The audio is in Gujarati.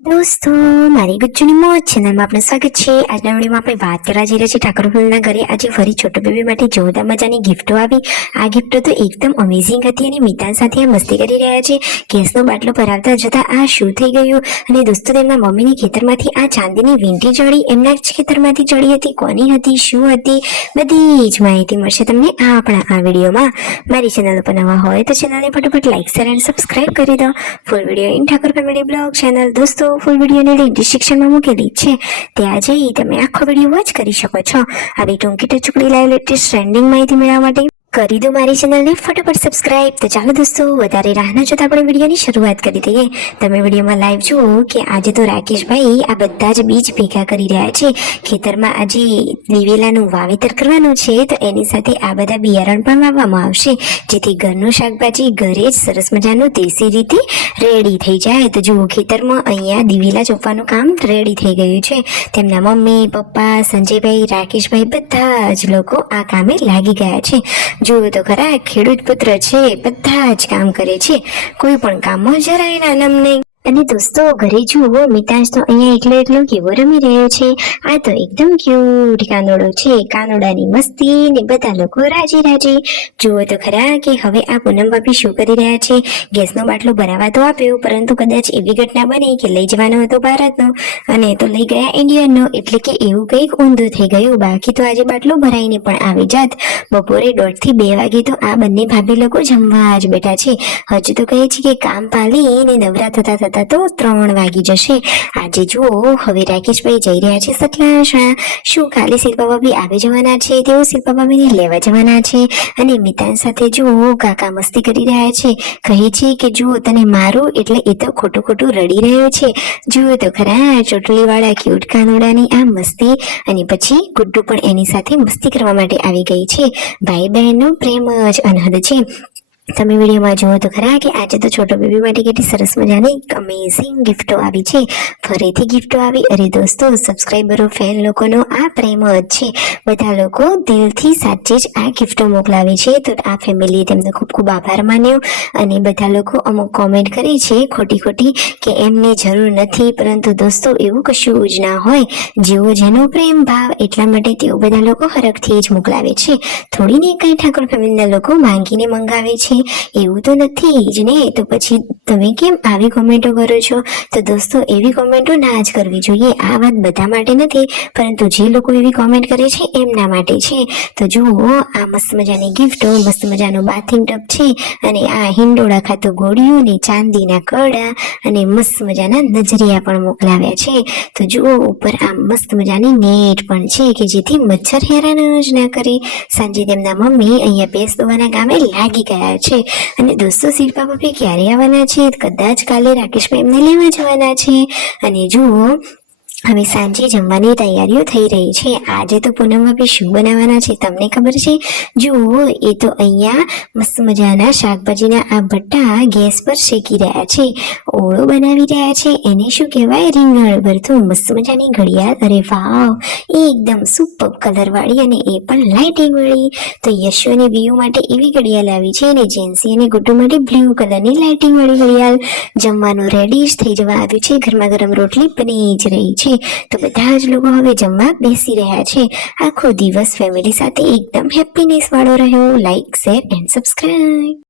દોસ્તો, મારી ગુજ્જુની મોજ ચેનલમાં આપનું સ્વાગત છે। આજના વિડીયોમાં આપણે વાત કરવા જઈ રહ્યા છીએ ઠાકોર ફૂલના ઘરે આજે ફરી છોટો બેબી માટે જોરદાર મજાની ગિફ્ટો આવી। આ ગિફ્ટો તો એકદમ અમેઝિંગ હતી અને મિતાન સાથે આ મસ્તી કરી રહ્યા છે। ગેસનો બાટલો ભરાવતા જતા આ શું થઈ ગયું અને દોસ્તો તેમના મમ્મીની ખેતરમાંથી આ ચાંદીની વીંટી ચડી એમના જ ખેતરમાંથી ચડી હતી। કોની હતી, શું હતી, બધી જ માહિતી મળશે તમને આપણા આ વિડીયોમાં। મારી ચેનલ પર નવા હોય તો ચેનલને ફટાફટ લાઈક, શેર અને સબસ્ક્રાઇબ કરી દો। Full video in Thakor family blog channel દોસ્તો ફૂલ વિડીયોની લિંક ડિસ્ક્રિપ્શનમાં મૂકેલી છે, ત્યાં જઈ તમે આખો વિડીયો વોચ કરી શકો છો। આવી ટૂંકી ટચુકડી લાઈવ લેટેસ્ટ ટ્રેન્ડિંગ માહિતી મેળવવા માટે કરી દો મારી ચેનલને ફટાફટ સબસ્ક્રાઇબ। તો ચાલો દોસ્તો, વધારે રાહ ન જોતા આપણે વિડીયોની શરૂઆત કરી દઈએ। તમે વિડીયોમાં લાઈવ જુઓ કે આજે તો રાકેશભાઈ આ બધા જ બીજ ભેગા કરી રહ્યા છે। ખેતરમાં આજે દિવેલાનું વાવેતર કરવાનું છે, તો એની સાથે આ બધા બિયારણ પણ વાવવામાં આવશે, જેથી ઘરનું શાકભાજી ઘરે જ સરસ મજાનું દેશી રીતે રેડી થઈ જાય। તો જુઓ, ખેતરમાં અહીંયા દિવેલા ચોપવાનું કામ રેડી થઈ ગયું છે। તેમના મમ્મી, પપ્પા, સંજયભાઈ, રાકેશભાઈ બધા જ લોકો આ કામે લાગી ગયા છે। જુઓ તો ખરા, ખેડૂત પુત્ર છે, બધા જ કામ કરે છે, કોઈ પણ કામમાં જરાય નાનમ નહીં। અને દોસ્તો ઘરે જુઓ, મિતાંશ તો અહીંયા એકલો કેવો રમી રહ્યો છે। આ તો એકદમ ક્યુટ કાનોડો છે, કાનોડાની મસ્તી ને બધા લોકો રાજી રાજી। જુઓ તો ખરા કે હવે આ પૂનમ ભાભી શું કરી રહ્યા છે। ગેસનો બાટલો ભરાવા તો આપ્યો, પરંતુ કદાચ એવી ઘટના બની કે લઈ જવાનો હતો ભારતનો અને તો લઈ ગયા ઇન્ડિયનનો, એટલે કે એવું કંઈક ઊંધું થઈ ગયું। બાકી તો આજે બાટલો ભરાઈને પણ આવી જાત। બપોરે 1:30 થી 2 વાગે તો આ બંને ભાભી લોકો જમવા જ બેઠા છે। હજુ તો કહે છે કે કામ પાલીને નવરા થતા તો 3 વાગી જશે। આજે જુઓ, હવે રાકેશભાઈ જઈ રહ્યા છે સતલાસણા। શું કાલે શિલ્પા ભાભી આવી જવાના છે? તેઓ શિલ્પા ભાભીને લેવા જવાના છે। અને મિતાન સાથે જુઓ, કાકા મસ્તી કરી રહ્યા છે, કહે છે કે જુઓ તને મારું એટલે એ તો ખોટું રડી રહ્યો છે। જુઓ તો ખરા, ચોટલીવાળા ક્યુટ કાનોડાની આ મસ્તી। અને પછી ગુડ્ડુ પણ એની સાથે મસ્તી કરવા માટે આવી ગઈ છે। ભાઈ બહેનનો પ્રેમ જ અનહદ છે। તમે વિડીયોમાં જુઓ તો ખરા કે આજે તો છોટો બેબી માટે કેટલી સરસ મજાની અમેઝિંગ ગિફ્ટો આવી છે। ફરીથી ગિફ્ટો આવી। અરે દોસ્તો, સબસ્ક્રાઈબરો, ફેન લોકોનો આ પ્રેમ જ છે। બધા લોકો દિલથી સાચે જ આ ગિફ્ટો મોકલાવે છે, તો આ ફેમિલીએ તેમનો ખૂબ ખૂબ આભાર માન્યો। અને બધા લોકો અમુક કોમેન્ટ કરી છે ખોટી કે એમને જરૂર નથી, પરંતુ દોસ્તો એવું કશું જ ના હોય। જેવો જેનો પ્રેમ ભાવ, એટલા માટે તેઓ બધા લોકો હરખથી જ મોકલાવે છે। થોડીને કઈ ઠાકોર ફેમિલીના લોકો માંગીને મંગાવે છે, એવું તો નથી જ ને। તો પછી તમે કેમ આવી કોમેન્ટો કરો છો? તો દોસ્તો એવી કોમેન્ટો ના જ કરવી જોઈએ। આ વાત બધા માટે નથી, પરંતુ જે લોકો એવી કોમેન્ટ કરે છે એમના માટે છે। તો જુઓ, આ મસ્ત મજાની ગિફ્ટો, મસ્ત મજાનો બાથિંગ ટબ છે, અને આ હિંડોળા ખાતો ગોળીઓ ને ચાંદીના કડા અને મસ્ત મજાના નજરિયા પણ મોકલાવ્યા છે। તો જુઓ, ઉપર આ મસ્ત મજાની નેટ પણ છે કે જેથી મચ્છર હેરાન જ ના કરે। સાંજે તેમના મમ્મી અહીંયા ભેંસ દોવાના કામે લાગી ગયા છે। અને દોસ્તો શિલ્પા ભાભી ક્યારે આવવાના છે? કદાચ કાલે રાકેશભાઈ એમને લેવા જવાના છે। અને જુઓ, હવે સાંજે જમવાની તૈયારીઓ થઈ રહી છે। આજે તો પૂનમ ભાભી શું બનાવવાના છે તમને ખબર છે? જુઓ, એ તો અહીંયા મસ્ત મજાના શાકભાજીના આ ભટ્ટા ગેસ પર શેકી રહ્યા છે, ઓળો બનાવી રહ્યા છે। એને શું કહેવાય? રીંગણ ભરતું મસ્ત મજાની ઘડિયાળ। અરે વાવ, એકદમ સુપર કલરવાળી અને એ પણ લાઇટિંગ વાળી। તો યશુ અને વિયુ માટે એવી ઘડિયાળ આવી છે, અને જેન્સી અને ગુડ્ડુ માટે બ્લુ કલરની લાઇટિંગ વાળી ઘડિયાળ। જમવાનું રેડી જ થઈ જવા આવ્યું છે, ગરમા ગરમ રોટલી બની જ રહી છે। તો બધા જ લોકો હવે જમવા બેસી રહ્યા છે। આખો દિવસ ફેમિલી સાથે એકદમ હેપીનેસ વાળો રહ્યો। Like, share and subscribe.